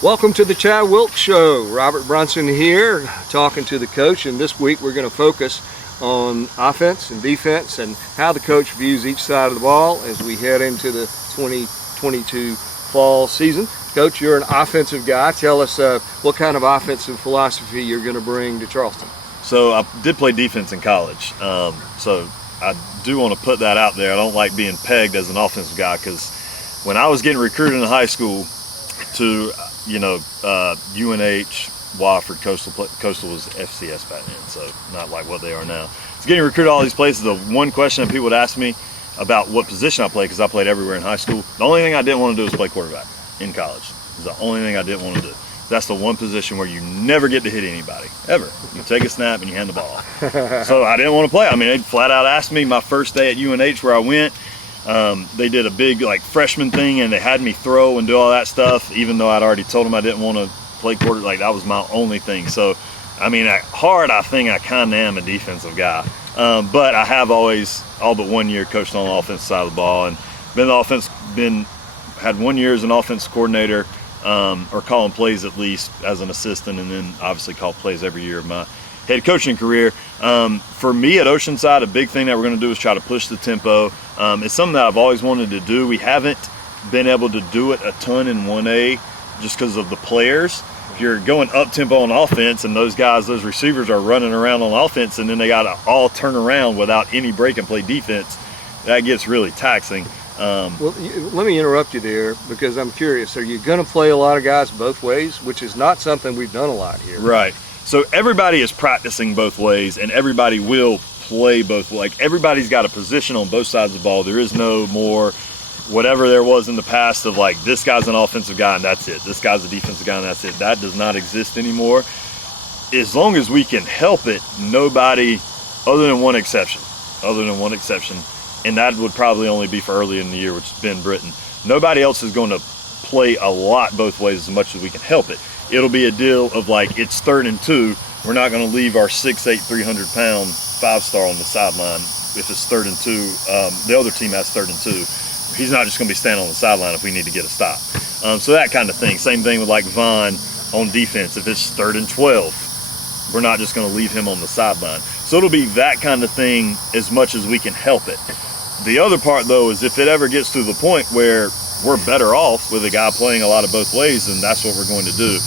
Welcome to the Chad Wilkes Show. Robert Brunson here, talking to the coach, and this week we're going to focus on offense and defense and how the coach views each side of the ball as we head into the 2022 fall season. Coach, you're an offensive guy. Tell us what kind of offensive philosophy you're going to bring to Charleston. So I did play defense in college, so I do want to put that out there. I don't like being pegged as an offensive guy because when I was getting recruited in high school to UNH, Wofford, Coastal was FCS back then, so not like what they are now. It's getting recruited to all these places. The one question that people would ask me about what position I played, because I played everywhere in high school, the only thing I didn't want to do was play quarterback in college. It's the only thing I didn't want to do. That's the one position where you never get to hit anybody, ever. You take a snap and you hand the ball off. So I didn't want to play. I mean, they flat out asked me my first day at UNH where I went. They did a big freshman thing and they had me throw and do all that stuff, even though I'd already told them I didn't want to play quarter. That was my only thing. So, I mean, at heart, I think I kind of am a defensive guy. But I have always, all but 1 year, coached on the offensive side of the ball and had 1 year as an offensive coordinator, or calling plays at least as an assistant, and then obviously call plays every year of my head coaching career. For me at Oceanside, a big thing that we're going to do is try to push the tempo. It's something that I've always wanted to do. We haven't been able to do it a ton in 1A just because of the players. If you're going up tempo on offense and those receivers are running around on offense and then they got to all turn around without any break and play defense, that gets really taxing. Well, let me interrupt you there because I'm curious. Are you going to play a lot of guys both ways, which is not something we've done a lot here? Right. So everybody is practicing both ways, and everybody will play both. Everybody's got a position on both sides of the ball. There is no more whatever there was in the past of this guy's an offensive guy and that's it. This guy's a defensive guy and that's it. That does not exist anymore. As long as we can help it, nobody, other than one exception, and that would probably only be for early in the year, which is Ben Britton. Nobody else is going to play a lot both ways as much as we can help it. It'll be a deal of it's 3rd and 2. We're not going to leave our 6'8", 300-pound 5-star on the sideline if it's 3rd and 2. The other team has 3rd and 2. He's not just going to be standing on the sideline if we need to get a stop. So that kind of thing. Same thing with Vaughn on defense. If it's 3rd and 12, we're not just going to leave him on the sideline. So it'll be that kind of thing as much as we can help it. The other part, though, is if it ever gets to the point where we're better off with a guy playing a lot of both ways, then that's what we're going to do.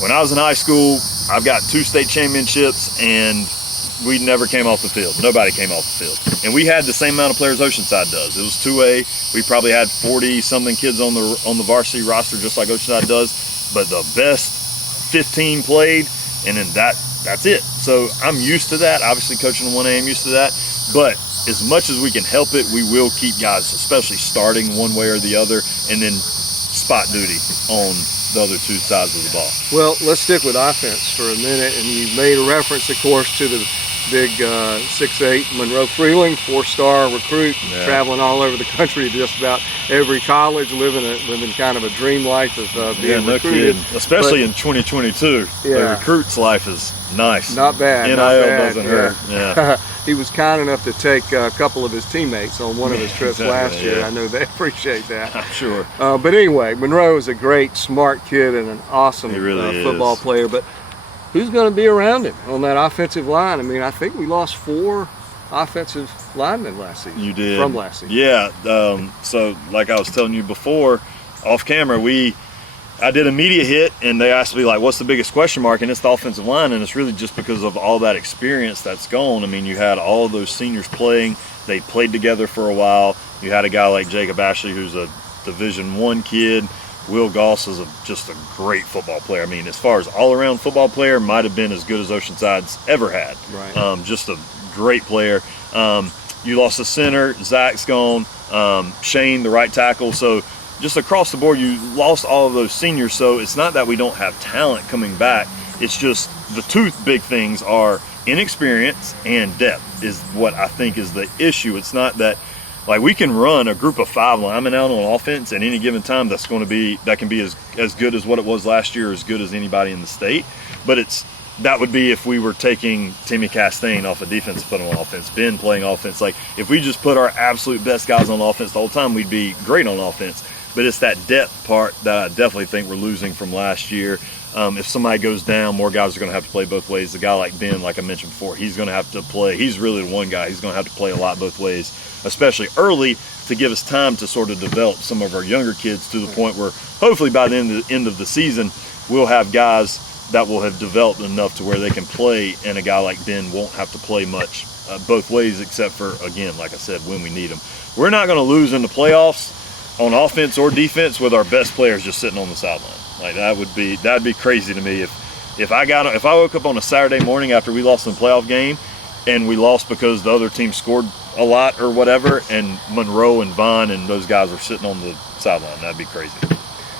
When I was in high school, I've got 2 state championships, and we never came off the field. Nobody came off the field. And we had the same amount of players Oceanside does. It was 2A. We probably had 40-something kids on the varsity roster, just like Oceanside does. But the best 15 played, and then that's it. So I'm used to that. Obviously, coaching in 1A, I'm used to that. But as much as we can help it, we will keep guys, especially starting one way or the other, and then spot duty on the other 2 sides of the ball. Well, let's stick with offense for a minute. And you made a reference, of course, to the big 6'8" Monroe Freeling, 4-star recruit, traveling all over the country, just about every college, living kind of a dream life of being recruited. Kidding. Especially in 2022, the recruit's life is nice. Not bad. NIL doesn't hurt. Yeah. He was kind enough to take a couple of his teammates on one of his trips last year. I know they appreciate that. I'm sure. But anyway, Monroe is a great, smart kid and an awesome football player. But who's going to be around him on that offensive line? I mean, I think we lost 4 offensive linemen last season. You did. From last season. Yeah. So like I was telling you before, off camera, I did a media hit, and they asked me, what's the biggest question mark? And it's the offensive line, and it's really just because of all that experience that's gone. I mean, you had all those seniors playing. They played together for a while. You had a guy like Jacob Ashley, who's a Division I kid. Will Goss is just a great football player. I mean, as far as all-around football player, might have been as good as Oceanside's ever had. Right. Just a great player. You lost the center. Zach's gone. Shane, the right tackle. So just across the board, you lost all of those seniors. So it's not that we don't have talent coming back. It's just the 2 big things are inexperience and depth is what I think is the issue. It's not that we can run a group of 5 linemen out on offense at any given time that can be as good as what it was last year, or as good as anybody in the state. But that would be if we were taking Timmy Castaigne off of defense and put him on offense, Ben playing offense. If we just put our absolute best guys on offense the whole time, we'd be great on offense. but it's that depth part that I definitely think we're losing from last year. If somebody goes down, more guys are going to have to play both ways. A guy like Ben, like I mentioned before, he's going to have to play. He's really the one guy. He's going to have to play a lot both ways, especially early, to give us time to sort of develop some of our younger kids to the point where hopefully by the end of the season, we'll have guys that will have developed enough to where they can play, and a guy like Ben won't have to play much both ways, except for, again, like I said, when we need them. We're not going to lose in the playoffs on offense or defense with our best players just sitting on the sideline. Like that'd be crazy to me if I woke up on a Saturday morning after we lost in the playoff game and we lost because the other team scored a lot or whatever, and Monroe and Vaughn and those guys are sitting on the sideline. That'd be crazy.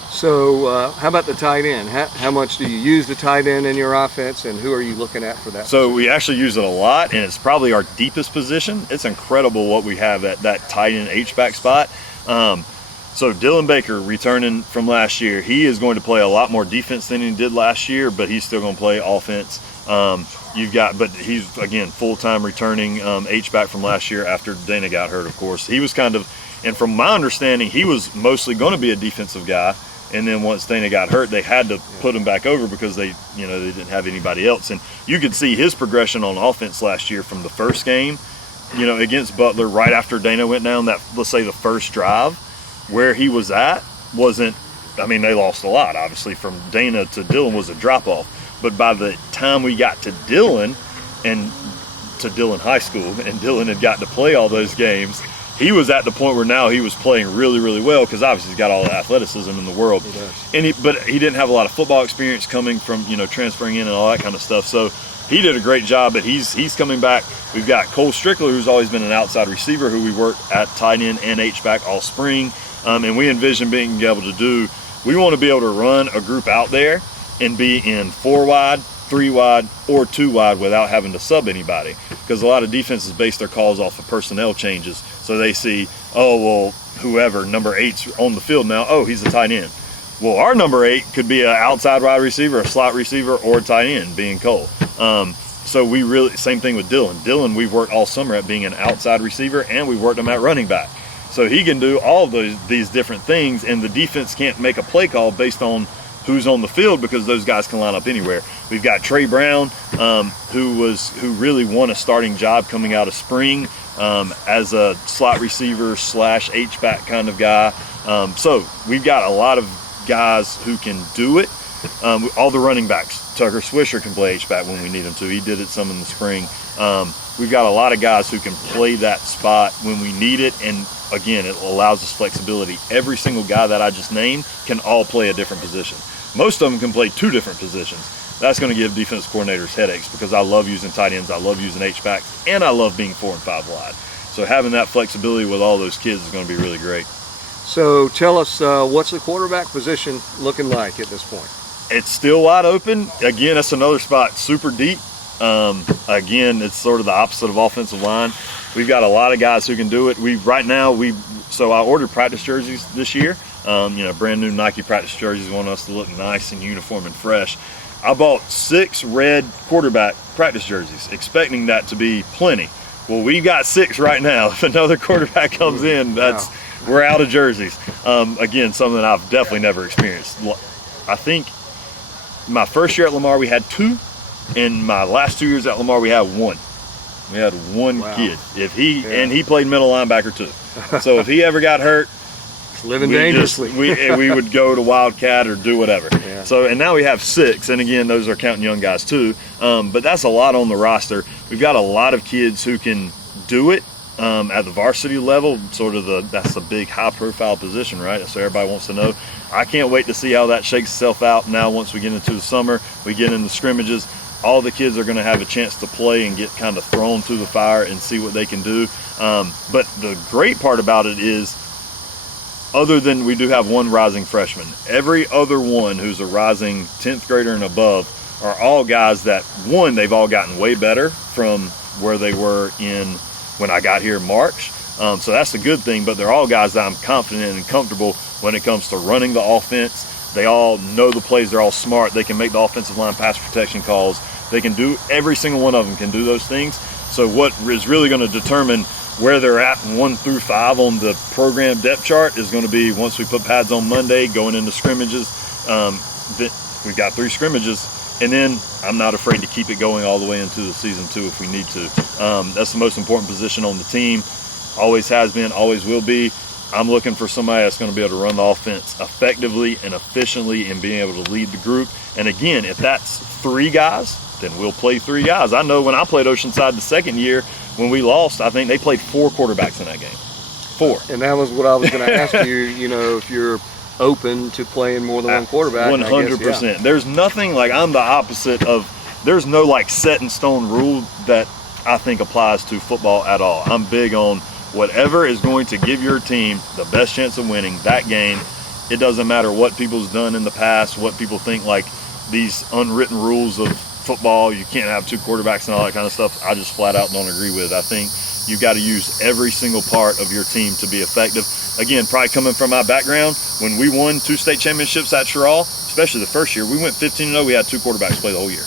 So how about the tight end? How much do you use the tight end in your offense, and who are you looking at for that? So we actually use it a lot, and it's probably our deepest position. It's incredible what we have at that tight end H-back spot. So Dylan Baker, returning from last year, he is going to play a lot more defense than he did last year, but he's still going to play offense. But he's, again, full-time returning H-back from last year after Dana got hurt, of course. He was and from my understanding, he was mostly going to be a defensive guy. And then once Dana got hurt, they had to put him back over because they didn't have anybody else. And you could see his progression on offense last year from the first game, against Butler right after Dana went down, that, let's say, the first drive. Where he was at they lost a lot, obviously. From Dana to Dylan was a drop-off. But by the time we got to Dylan and to Dylan High School, and Dylan had got to play all those games, he was at the point where now he was playing really, really well because obviously he's got all the athleticism in the world. He does. But he didn't have a lot of football experience coming from, transferring in and all that kind of stuff. So he did a great job, but he's coming back. We've got Cole Strickler, who's always been an outside receiver, who we worked at tight end and H-back all spring. And we envision being able to we want to be able to run a group out there and be in 4 wide, 3 wide, or 2 wide without having to sub anybody. Because a lot of defenses base their calls off of personnel changes. So they see, whoever, number 8's on the field now, he's a tight end. Well, our number 8 could be an outside wide receiver, a slot receiver, or a tight end, being Cole. So we really, same thing with Dylan. Dylan, we've worked all summer at being an outside receiver, and we've worked him at running back. So he can do all of these different things, and the defense can't make a play call based on who's on the field because those guys can line up anywhere. We've got Trey Brown, who really won a starting job coming out of spring as a slot receiver / H-back kind of guy. So we've got a lot of guys who can do it. All the running backs. Tucker Swisher can play H-back when we need him to. He did it some in the spring. We've got a lot of guys who can play that spot when we need it, and again, it allows us flexibility. Every single guy that I just named can all play a different position. Most of them can play 2 different positions. That's going to give defense coordinators headaches because I love using tight ends, I love using H-backs, and I love being 4 and 5 wide. So having that flexibility with all those kids is going to be really great. So tell us, what's the quarterback position looking like at this point? It's still wide open. Again, that's another spot super deep. Again, it's sort of the opposite of offensive line. We've got a lot of guys who can do it. So I ordered practice jerseys this year. Brand new Nike practice jerseys, want us to look nice and uniform and fresh. I bought 6 red quarterback practice jerseys, expecting that to be plenty. Well, we got 6 right now. If another quarterback comes in, we're out of jerseys. Again, something I've definitely never experienced. I think my first year at Lamar we had 2. In my last 2 years at Lamar, we had 1. We had 1 kid. And he played middle linebacker too. So if he ever got hurt, living dangerously, we would go to Wildcat or do whatever. Yeah. So, and now we have 6, and again, those are counting young guys too. But that's a lot on the roster. We've got a lot of kids who can do it at the varsity level. That's a big high-profile position, right? So everybody wants to know. I can't wait to see how that shakes itself out now. Once we get into the summer, we get into scrimmages. All the kids are going to have a chance to play and get kind of thrown through the fire and see what they can do. But the great part about it is, other than we do have 1 rising freshman, every other one who's a rising 10th grader and above are all guys that, one, they've all gotten way better from where they were when I got here in March. So that's a good thing, but they're all guys that I'm confident and comfortable when it comes to running the offense. They all know the plays. They're all smart. They can make the offensive line pass protection calls. They can do, every single one of them can do those things. So what is really going to determine where they're at 1 through 5 on the program depth chart is going to be once we put pads on Monday, going into scrimmages. We've got 3 scrimmages, and then I'm not afraid to keep it going all the way into the season too if we need to. That's the most important position on the team. Always has been, always will be. I'm looking for somebody that's going to be able to run the offense effectively and efficiently and being able to lead the group. And again, if that's 3 guys, then we'll play 3 guys. I know when I played Oceanside the second year, when we lost, I think they played 4 quarterbacks in that game. 4. And that was what I was going to ask you, you know, if you're open to playing more than one quarterback. 100%. Yeah. There's nothing, like, I'm the opposite of, there's no like set in stone rule that I think applies to football at all. I'm big on whatever is going to give your team the best chance of winning that game. It doesn't matter what people's done in the past, what people think, like these unwritten rules of football, you can't have 2 quarterbacks and all that kind of stuff. I just flat out don't agree with. I think you've got to use every single part of your team to be effective. Again, probably coming from my background, when we won 2 state championships at Sherall, especially the first year, we went 15-0. We had 2 quarterbacks play the whole year.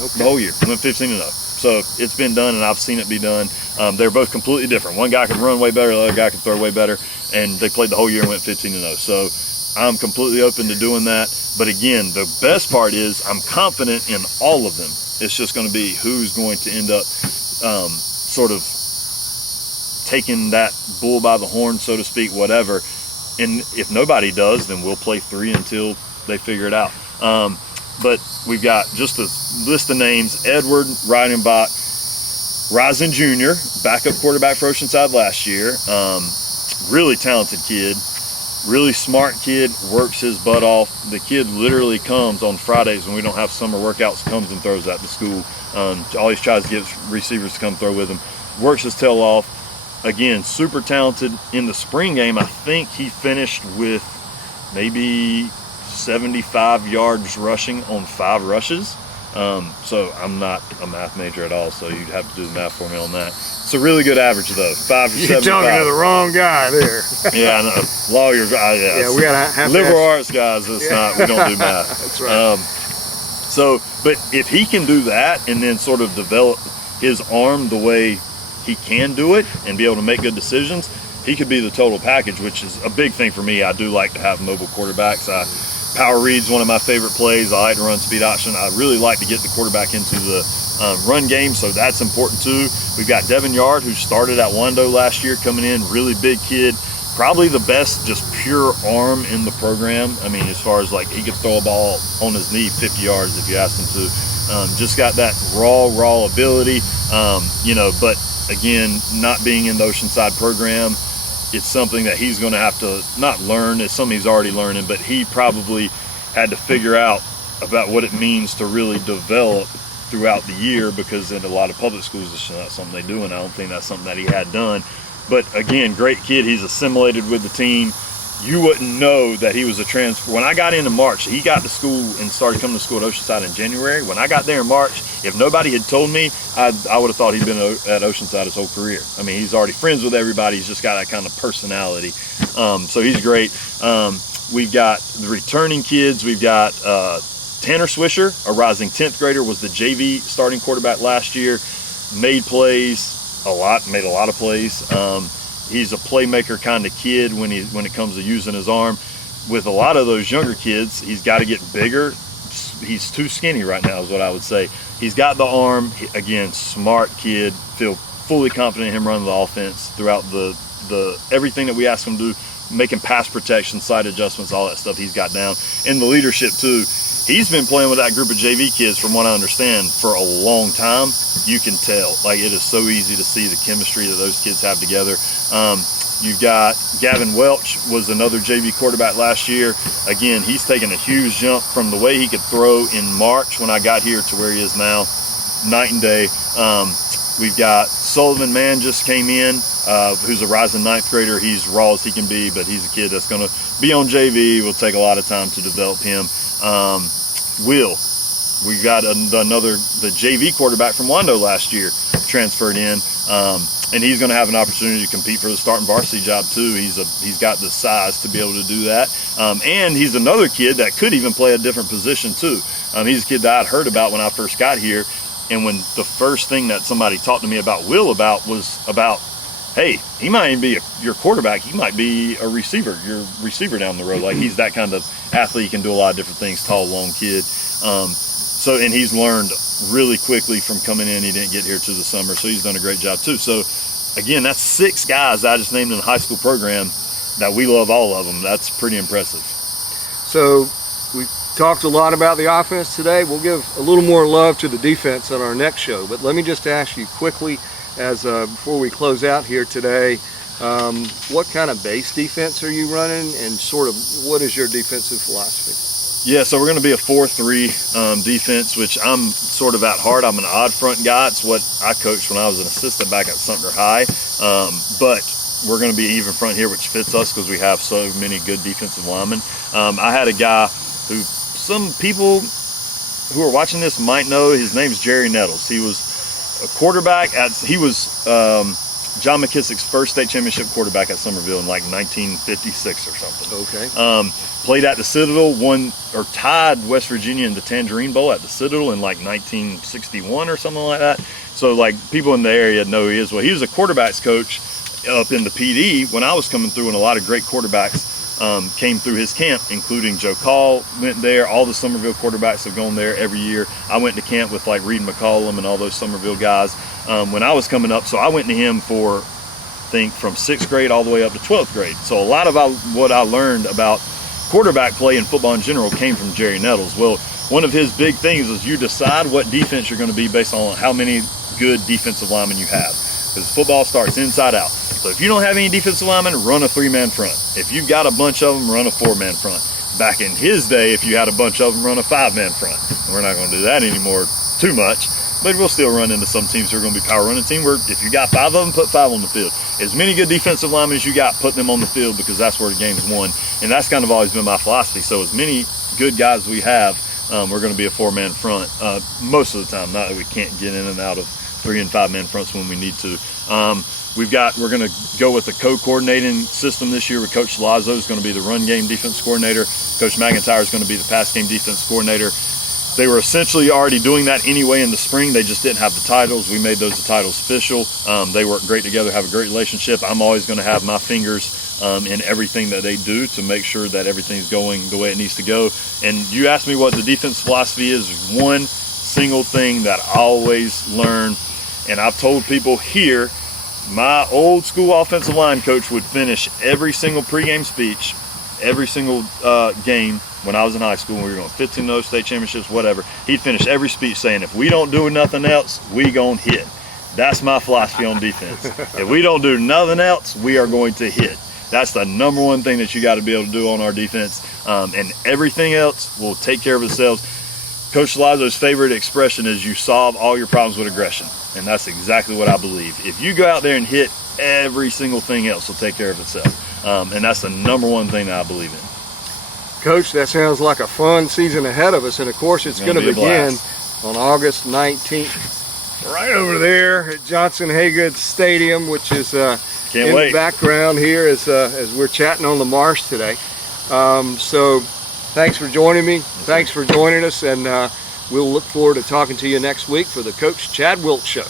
Okay. The whole year. We went 15-0. So it's been done, and I've seen it be done. They're both completely different. One guy could run way better, the other guy could throw way better, and they played the whole year and went 15-0. So I'm completely open to doing that. But again, the best part is I'm confident in all of them. It's just going to be who's going to end up sort of taking that bull by the horn, so to speak, whatever. And if nobody does, then we'll play 3 until they figure it out. But we've got just a list of names: Edward Reidenbach, Rising Jr., backup quarterback for Oceanside last year. Really talented kid, really smart kid, works his butt off. The kid literally comes on Fridays when we don't have summer workouts, comes and throws at the school. Always tries to get receivers to come throw with him. Works his tail off. Again, super talented. In the spring game, I think he finished with maybe 75 yards rushing on 5 rushes. So I'm not a math major at all, so you'd have to do the math for me on that. It's a really good average, though. 5 to 75. You're talking to the wrong guy there. Yeah, I know. Lawyers. Yeah, we gotta have liberal arts guys. It's not. We don't do math. That's right. But if he can do that and then sort of develop his arm the way he can do it and be able to make good decisions, he could be the total package, which is a big thing for me. I do like to have mobile quarterbacks. Power read's one of my favorite plays. I like to run speed option. I really like to get the quarterback into the run game, so that's important too. We've got Devin Yard, who started at Wando last year, coming in, really big kid. Probably the best just pure arm in the program. I mean, as far as like he could throw a ball on his knee 50 yards if you asked him to. Just got that raw ability, but again, not being in the Oceanside program, it's something that he's going to have to not learn. It's something he's already learning, but he probably had to figure out about what it means to really develop throughout the year, because in a lot of public schools, it's not something they do, and I don't think that's something that he had done. But again, great kid. He's assimilated with the team. You wouldn't know that he was a transfer. When I got into March, he got to school and started coming to school at Oceanside in January. When I got there in March, if nobody had told me, I would have thought he'd been at Oceanside his whole career. I mean, he's already friends with everybody. He's just got that kind of personality. So he's great. We've got the returning kids. We've got Tanner Swisher, a rising 10th grader, was the JV starting quarterback last year. Made a lot of plays. He's a playmaker kind of kid when it comes to using his arm. With a lot of those younger kids, he's got to get bigger. He's too skinny right now is what I would say. He's got the arm. Again, smart kid. Feel fully confident in him running the offense throughout the everything that we ask him to do, making pass protection, side adjustments, all that stuff he's got down. And the leadership too. He's been playing with that group of JV kids, from what I understand, for a long time. You can tell. Like, it is so easy to see the chemistry that those kids have together. You've got Gavin Welch, was another JV quarterback last year. Again, he's taken a huge jump from the way he could throw in March when I got here to where he is now, night and day. We've got Sullivan Mann just came in, who's a rising 9th grader. He's raw as he can be, but he's a kid that's going to be on JV. Will take a lot of time to develop him. We got the JV quarterback from Wando last year transferred in, and he's going to have an opportunity to compete for the starting varsity job too. He's got the size to be able to do that, and he's another kid that could even play a different position too. He's a kid that I'd heard about when I first got here, and when the first thing that somebody talked to me about Will was about hey, he might even be your quarterback. He might be a receiver, your receiver down the road. Like, he's that kind of athlete. He can do a lot of different things, tall, long kid. So, and he's learned really quickly from coming in. He didn't get here till the summer, so he's done a great job too. So, again, that's 6 guys I just named in the high school program that we love all of them. That's pretty impressive. So we talked a lot about the offense today. We'll give a little more love to the defense on our next show. But let me just ask you quickly, as before we close out here today, what kind of base defense are you running, and sort of what is your defensive philosophy? Yeah, so we're going to be a 4-3 defense, which I'm sort of at heart. I'm an odd front guy. It's what I coached when I was an assistant back at Sumter High. But we're going to be even front here, which fits us because we have so many good defensive linemen. I had a guy who some people who are watching this might know. His name's Jerry Nettles. He was a quarterback he was John McKissick's first state championship quarterback at Summerville in like 1956 or something. Okay. Played at the Citadel, won or tied West Virginia in the Tangerine Bowl at the Citadel in like 1961 or something like that. So like people in the area know he is. Well, he was a quarterbacks coach up in the PD when I was coming through, and a lot of great quarterbacks came through his camp, including Joe Call went there. All the Summerville quarterbacks have gone there every year. I went to camp with like Reed McCollum and all those Summerville guys when I was coming up. So I went to him for, I think, from 6th grade all the way up to 12th grade. So a lot of what I learned about quarterback play in football in general came from Jerry Nettles. Well, one of his big things is you decide what defense you're going to be based on how many good defensive linemen you have, because football starts inside out. So if you don't have any defensive linemen, run a 3-man front. If you've got a bunch of them, run a 4-man front. Back in his day, if you had a bunch of them, run a 5-man front. And we're not going to do that anymore too much, but we'll still run into some teams who are going to be power running team where if you got 5 of them, put 5 on the field. As many good defensive linemen as you got, put them on the field, because that's where the game's won. And that's kind of always been my philosophy. So as many good guys as we have, we're going to be a 4-man front most of the time. Not that we can't get in and out of 3- and 5-man fronts when we need to. We're going to go with a co-coordinating system this year with Coach Lazo is going to be the run game defense coordinator. Coach McIntyre is going to be the pass game defense coordinator. They were essentially already doing that anyway in the spring. They just didn't have the titles. We made those the titles official. They work great together, have a great relationship. I'm always going to have my fingers in everything that they do to make sure that everything's going the way it needs to go. And you asked me what the defense philosophy is. One single thing that I always learn, and I've told people here, my old school offensive line coach would finish every single pregame speech, every single game when I was in high school, when we were going 15-0 state championships, whatever. He'd finish every speech saying, if we don't do nothing else, we gonna hit. That's my philosophy on defense. If we don't do nothing else, we are going to hit. That's the number one thing that you got to be able to do on our defense, and everything else will take care of itself. Coach Lazo's favorite expression is you solve all your problems with aggression, and that's exactly what I believe. If you go out there and hit, every single thing else will take care of itself, and that's the number one thing that I believe in. Coach, that sounds like a fun season ahead of us, and of course it's going to begin on August 19th, right over there at Johnson Haygood Stadium, which is in the background here as we're chatting on the marsh today. So thanks for joining me. Thanks for joining us, and we'll look forward to talking to you next week for the Coach Chad Wilkes Show.